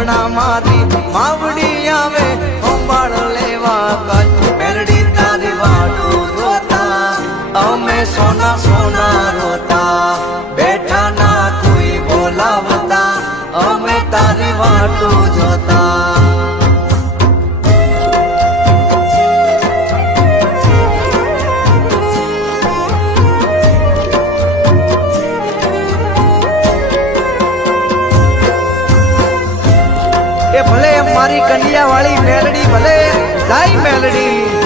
હમણાં મારી માવડી આવે સંભાળ લેવા કચ્છ મેલડી તારી વાટું જોતા અમે સોના સોના રોતા બેઠા ના કોઈ બોલાવતા અમે તારી વાટું જોતા ભલે મારી કન્યા વાળી મેલડી ભલે જાય મેલડી